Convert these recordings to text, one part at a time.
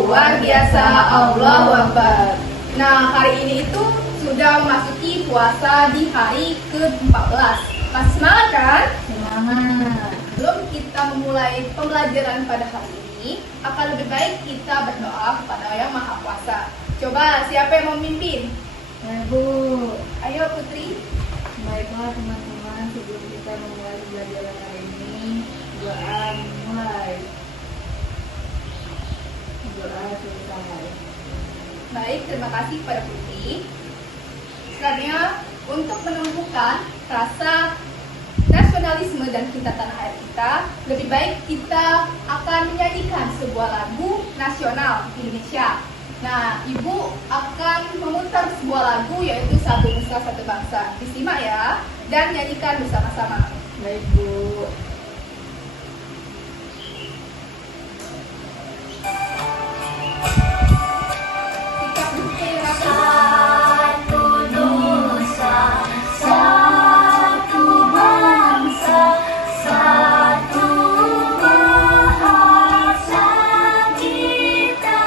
luar biasa, Allahu Akbar. Nah, hari ini itu sudah memasuki puasa di hari ke-14. Masih semangat kan? Semangat. Sebelum kita memulai pembelajaran pada hari ini, akan lebih baik kita berdoa kepada Yang Maha Kuasa. Coba siapa yang mau memimpin? Ya, Bu. Ayo Putri. Baiklah teman-teman, sebelum kita memulai pembelajaran hari ini, doa mulai. Doa selesai. Baik, terima kasih kepada Putri. Selanjutnya, untuk menumbuhkan rasa nasionalisme dan cinta tanah air kita, lebih baik kita akan menyanyikan sebuah lagu nasional Indonesia. Nah, Ibu akan memutar sebuah lagu yaitu Satu Nusa Satu Bangsa. Disimak ya, dan nyanyikan bersama-sama. Baik, Bu. Sikap duduknya yang rapi. Satu nusa, satu bangsa, satu bahasa kita.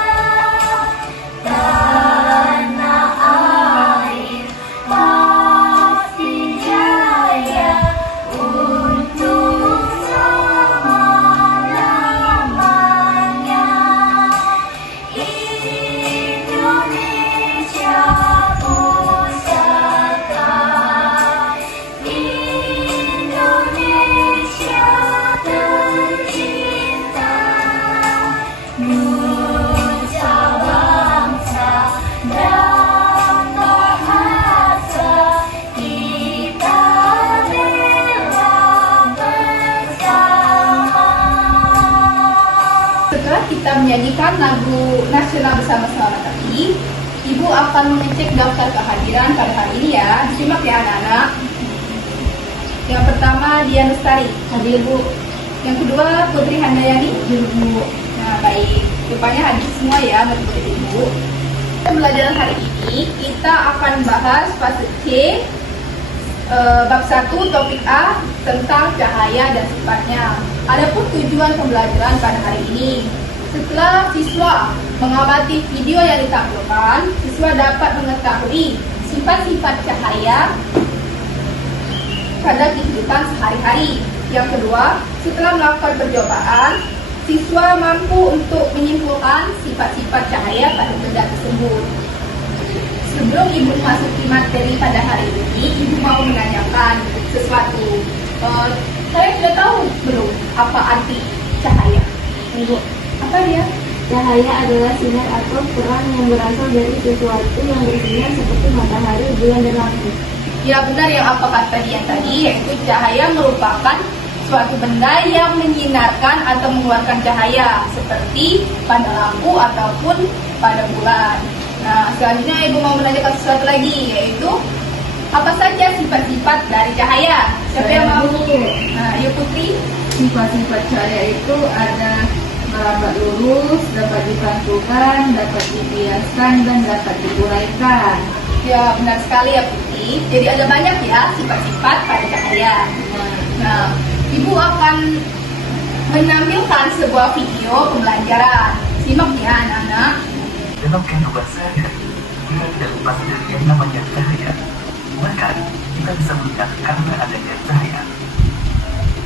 Tanah air pasti jaya untuk selama-lamanya. Indonesia pusaka, Indonesia tercinta, nusa bangsa dan bahasa kita bela bersama. Setelah kita menyanyikan lagu nasional bersama-sama tadi, Ibu akan mengecek daftar kehadiran pada hari ini ya. Disimak ya anak-anak. Yang pertama Dian Lestari, hadir Bu. Yang kedua Putri Handayani, hadir Bu. Nah baik, rupanya hadir semua ya menurut Ibu. Pembelajaran hari ini kita akan bahas fase C, bab 1 topik A tentang cahaya dan sifatnya. Adapun tujuan pembelajaran pada hari ini, setelah siswa mengamati video yang ditampilkan, siswa dapat mengetahui sifat-sifat cahaya pada kehidupan sehari-hari. Yang kedua, setelah melakukan percobaan, siswa mampu untuk menyimpulkan sifat-sifat cahaya pada benda tersebut. Sebelum Ibu memasuki materi pada hari ini, Ibu mau menanyakan sesuatu. Saya sudah tahu belum apa arti cahaya? Ibu, Apa dia? cahaya adalah sinar atau terang yang berasal dari sesuatu yang bersinar seperti matahari, bulan, dan lampu. Ya benar yang apa kata dia tadi, yaitu cahaya merupakan suatu benda yang menyinarkan atau mengeluarkan cahaya seperti pada lampu ataupun pada bulan. Nah, selanjutnya Ibu mau menanyakan sesuatu lagi, yaitu apa saja sifat-sifat dari cahaya? Siapa yang mau? Nah, yuk Putri. Sifat-sifat cahaya itu ada merambat lurus, dapat dipantulkan, dapat dibiaskan, dan dapat diuraikan. Ya benar sekali ya Putri. Jadi ada banyak ya sifat-sifat pada cahaya. Nah, Ibu akan menampilkan sebuah video pembelajaran. Simak ya anak-anak. Dalam kehidupan sehari-hari, kita tidak lepas dari yang namanya cahaya. Bahkan, kita bisa melihat karena adanya cahaya.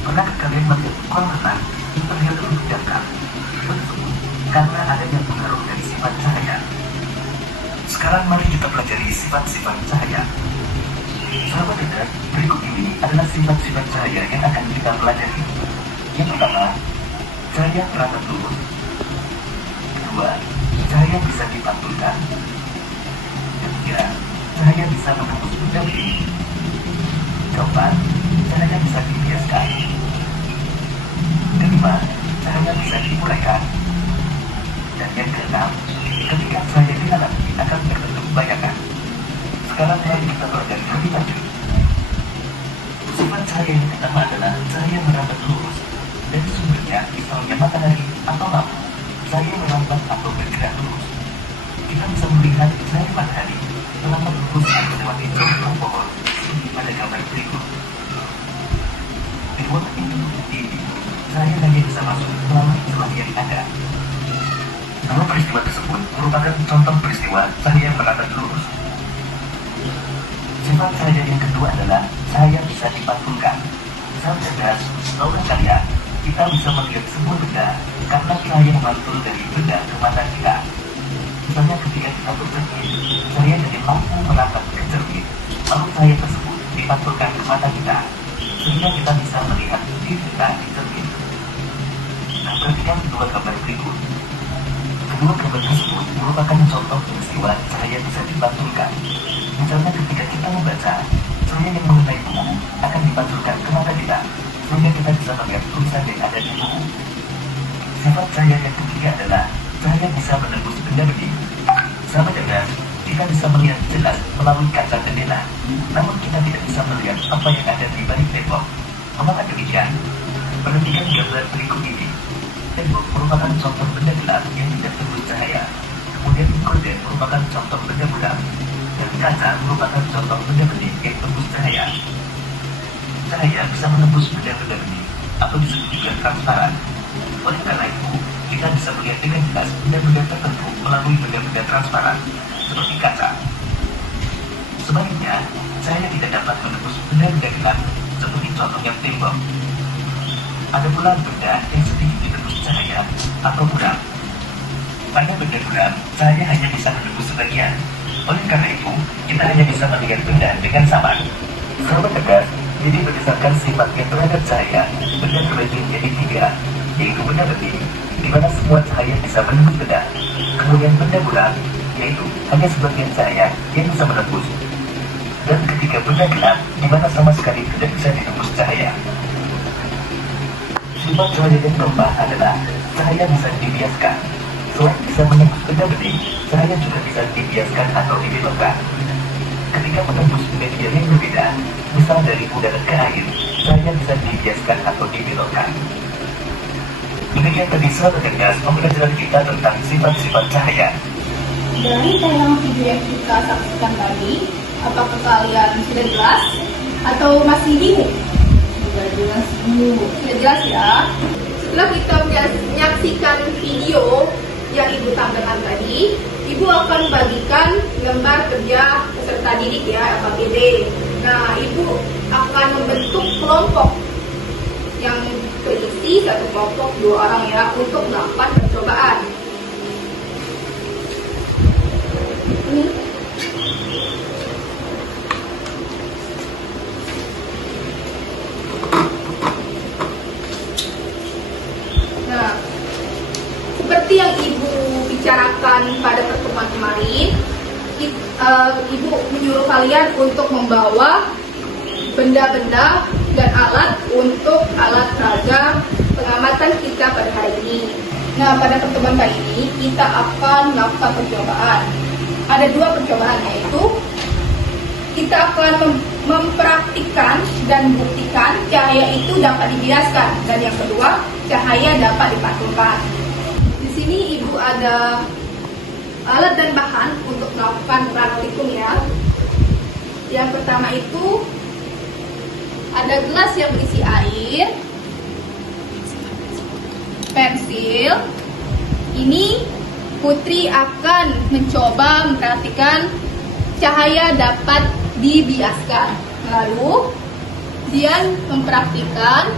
Pernahkah kalian melihat kolam renang yang terlihat lebih dangkal? Tentu, karena adanya pengaruh dari sifat cahaya. Sekarang mari kita pelajari sifat-sifat cahaya. Sahabat Eda, berikut ini adalah sifat-sifat cahaya yang akan kita pelajari. Yang pertama, cahaya merambat lurus. Kedua, cahaya bisa dipantulkan. Ketiga, cahaya bisa menembus benda ini. Keempat, cahaya bisa dibiaskan. Kelima, cahaya bisa diuraikan. Dan yang keenam, ketika cahaya dialami akan terbentuk bayangan. Sekarang mari kita pelajari lebih lanjut. Sifat cahaya yang pertama adalah cahaya merambat lurus. Dari sumbernya, misalnya matahari atau lampu, cahaya merambat atau bergerak lurus. Kita bisa melihat cahaya matahari telah menembus awan hijau atau pohon seperti pada gambar berikut. Di ruangan ini, cahaya hanya bisa masuk melalui celah yang ada. Dua peristiwa tersebut merupakan contoh peristiwa cahaya merambat lurus. Sifat cahaya yang kedua adalah cahaya bisa dipantulkan. Saat cerdas, tahukah kalian, kita bisa melihat sebuah benda karena cahaya memantul dari benda ke mata kita. Misalnya ketika kita bercermin, cahaya jadi mampu merambat ke cermin, lalu cahaya tersebut dipantulkan ke mata kita, sehingga kita bisa melihat diri kita di cermin. Nah, perhatikan kedua gambar berikut. Kedua gambar tersebut merupakan contoh peristiwa cahaya bisa dipantulkan. Misalnya ketika kita membaca, cahaya yang mengenai buku akan dipantulkan ke mata kita, sehingga kita bisa melihat tulisan yang ada di buku. Sifat cahaya yang ketiga adalah cahaya bisa menembus benda bening. Sama dengan kita bisa melihat jelas melalui kaca jendela, namun kita tidak bisa melihat apa yang ada di balik tembok. Mengapa demikian? Perhatikan gambar berikut ini. Tembok merupakan contoh benda gelap yang tidak tembus cahaya. Kemudian gorden merupakan contoh benda buram, dan kaca merupakan contoh benda bening yang tembus cahaya. Cahaya bisa menembus benda-benda bening atau disebut juga transparan. Oleh karena itu, kita bisa melihat dengan jelas benda-benda tertentu melalui benda-benda transparan, seperti kaca. Sebaliknya, cahaya tidak dapat menembus benda-benda gelap, seperti contohnya tembok. Ada pula benda yang sedikit ditembus cahaya atau buram. Pada benda buram, cahaya hanya bisa menembus sebagian. Oleh karena itu, kita hanya bisa melihat benda dengan samar. Sahabat tegas, jadi berdasarkan sifatnya terhadap cahaya, benda terbagi menjadi tiga, yaitu benda bening, di mana semua cahaya bisa menembus benda. Kemudian benda buram, yaitu hanya sebagian cahaya yang bisa menembus. Dan ketiga benda gelap, di mana sama sekali tidak bisa ditembus cahaya. Sifat cahaya yang keempat adalah cahaya bisa dibiaskan. Selain bisa menembus benda bening, cahaya juga bisa dibiaskan atau dibelokkan. Ketika menembus media yang berbeda, misal dari udara ke air, cahaya bisa dibiaskan atau dibelokkan. Demikian tadi sahabat tegas pembelajaran kita tentang sifat-sifat cahaya. Dari tayangan video yang kita saksikan tadi, apakah kalian sudah jelas atau masih bingung? Sudah jelas Bu. Sudah jelas ya. Setelah kita menyaksikan video yang Ibu tampilkan tadi, Ibu akan bagikan gambar kerja peserta didik ya, LKPD. Nah, Ibu akan membentuk kelompok yang berisi satu kelompok 2 orang ya untuk melakukan percobaan. Ini. Nah, seperti yang Ibu bicarakan pada pertemuan kemarin, Ibu menyuruh kalian untuk membawa benda-benda dan alat untuk alat peraga pengamatan kita pada hari ini. Nah, pada pertemuan kali ini kita akan melakukan percobaan. Ada 2 percobaan, yaitu kita akan mempraktikkan dan buktikan cahaya itu dapat dibiaskan, dan yang kedua, cahaya dapat dipantulkan. Di sini Ibu ada alat dan bahan untuk melakukan praktikum ya. Yang pertama itu ada gelas yang berisi air, pensil. Ini Putri akan mencoba memperhatikan cahaya dapat dibiaskan. Lalu Dian mempraktikkan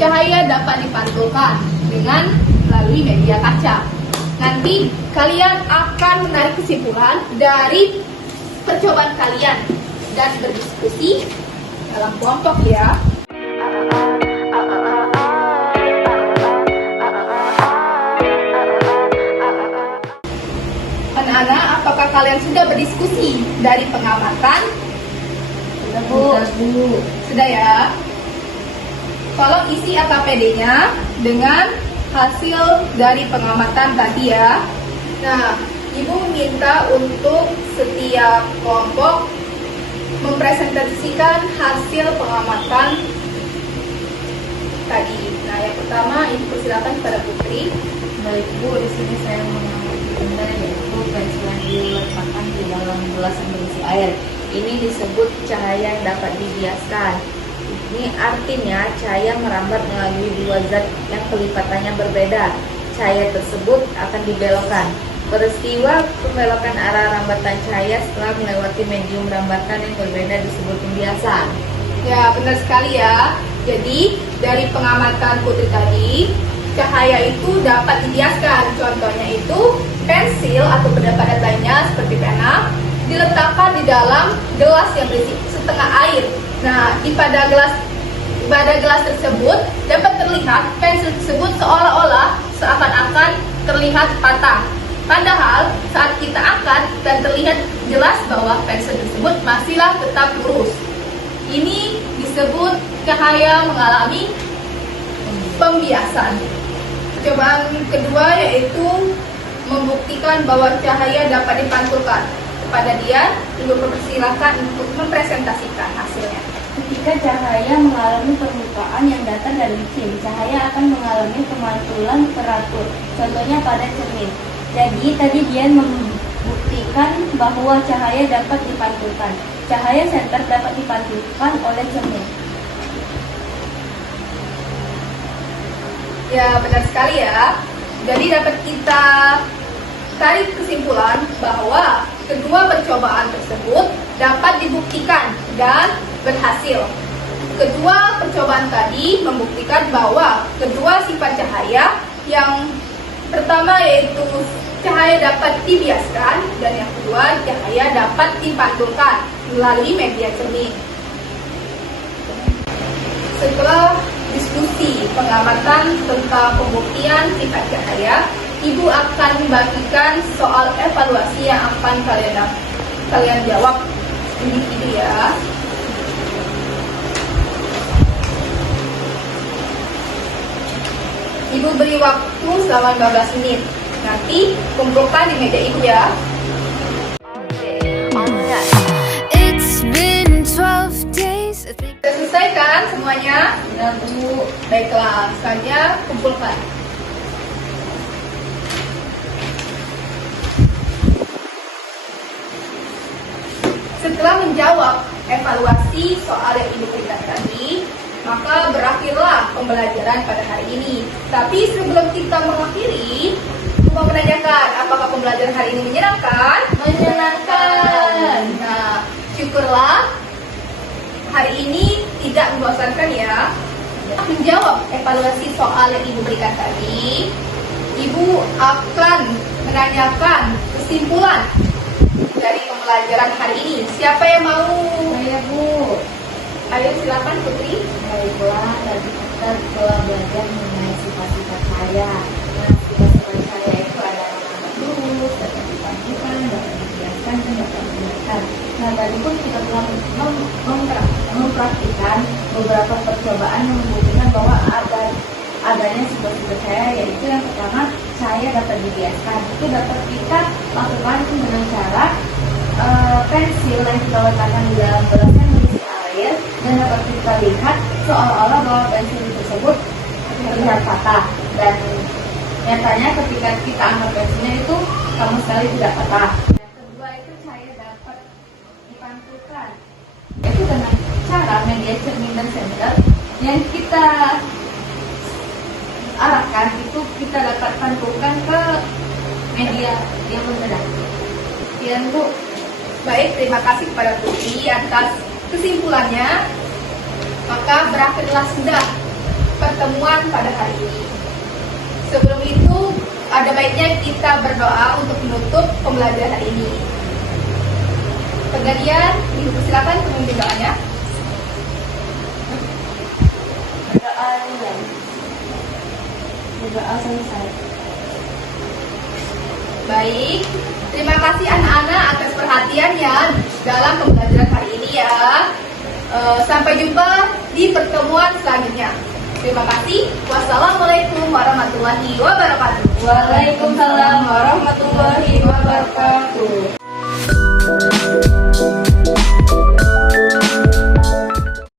cahaya dapat dipantulkan dengan melalui media kaca. Nanti kalian akan menarik kesimpulan dari percobaan kalian dan berdiskusi dalam kelompok ya. Anak-anak, apakah kalian sudah berdiskusi dari pengamatan? Sudah Bu. Sudah ya. Tolong isi AKPD-nya dengan hasil dari pengamatan tadi ya. Nah, Ibu minta untuk setiap kelompok mempresentasikan hasil pengamatan tadi. Nah, yang pertama Ibu persilakan kepada Putri. Baik Bu, di sini saya mengamati benda yaitu pensil yang diletakkan di dalam gelas yang berisi air. Ini disebut cahaya yang dapat dibiaskan. Ini artinya cahaya merambat melalui 2 zat yang kelipatannya berbeda. cahaya tersebut akan dibelokkan. Peristiwa pembelokan arah rambatan cahaya setelah melewati medium rambatan yang berbeda disebut pembiasan. Ya, benar sekali ya. Jadi, dari pengamatan Putri tadi, cahaya itu dapat dibiaskan. Contohnya itu, pensil atau benda padat lainnya seperti pena diletakkan di dalam gelas yang berisi setengah air. Nah, pada gelas tersebut dapat terlihat pensil tersebut seolah-olah seakan-akan terlihat patah. Padahal saat kita angkat dan terlihat jelas bahwa pensil tersebut masihlah tetap lurus. Ini disebut cahaya mengalami pembiasan. Cobaan kedua yaitu membuktikan bahwa cahaya dapat dipantulkan. Kepada dia, Ibu persilakan untuk mempresentasikan hasilnya. Ketika cahaya mengalami permukaan yang datar dan licin, cahaya akan mengalami pemantulan teratur, contohnya pada cermin. Jadi, tadi Dian membuktikan bahwa cahaya dapat dipantulkan. Cahaya senter dapat dipantulkan oleh cermin. Ya, benar sekali ya. Jadi dapat kita tarik kesimpulan bahwa kedua percobaan tersebut dapat dibuktikan dan berhasil. Kedua percobaan tadi membuktikan bahwa kedua sifat cahaya, yang pertama yaitu cahaya dapat dibiaskan dan yang kedua cahaya dapat dipantulkan melalui media cermin. Setelah diskusi pengamatan tentang pembuktian sifat cahaya, Ibu akan membagikan soal evaluasi yang akan kalian jawab individu ya. Ibu beri waktu selama 15 menit. Nanti kumpulkan di meja Ibu ya. It's been 12 days. Sudah selesai kan semuanya? Sudah, Bu. Baiklah, selanjutnya kumpulkan. Setelah menjawab evaluasi soal yang Ibu berikan tadi, maka berakhirlah pembelajaran pada hari ini. Tapi sebelum kita mengakhiri, mau menanyakan apakah pembelajaran hari ini menyenangkan? Menyenangkan. Nah, syukurlah hari ini tidak membosankan ya. Menjawab evaluasi soal yang Ibu berikan tadi, Ibu akan menanyakan kesimpulan dari pembelajaran hari ini. Siapa yang mau? Saya, Bu. Ayo silakan Putri. Baiklah, tadi kita telah belajar mengenai sifat-sifat cahaya. Nah, sifat-sifat cahaya itu ada dapat lurus, dapat dipantulkan, dapat dibiaskan, dan dapat digunakan. Nah, tadi pun kita telah mempraktikkan beberapa percobaan yang membuktikan bahwa adanya sifat-sifat cahaya, yaitu yang pertama, cahaya dapat dibiaskan. Itu dapat kita lakukan dengan cara pensil yang kita letakkan di dalam gelas yang berisi air, dan dapat kita lihat seolah-olah bahwa pensil tersebut terlihat patah, dan nyatanya ketika kita angkat pensilnya itu sama sekali tidak patah. Yang kedua itu cahaya dapat dipantulkan, itu dengan cara media cermin dan senter yang kita arahkan itu kita dapat pantulkan ke media yang berbeda. Sekian, Bu. Baik, terima kasih kepada Putri atas kesimpulannya. Maka berakhirlah sudah pertemuan pada hari ini. Sebelum itu, ada baiknya kita berdoa untuk menutup pembelajaran hari ini. Pergantian, Ibu silakan memimpin doanya. Berdoa selesai. Baik, terima kasih anak-anak atas perhatiannya dalam pembelajaran hari ini ya. Sampai jumpa di pertemuan selanjutnya. Terima kasih. Wassalamualaikum warahmatullahi wabarakatuh. Waalaikumsalam warahmatullahi wabarakatuh.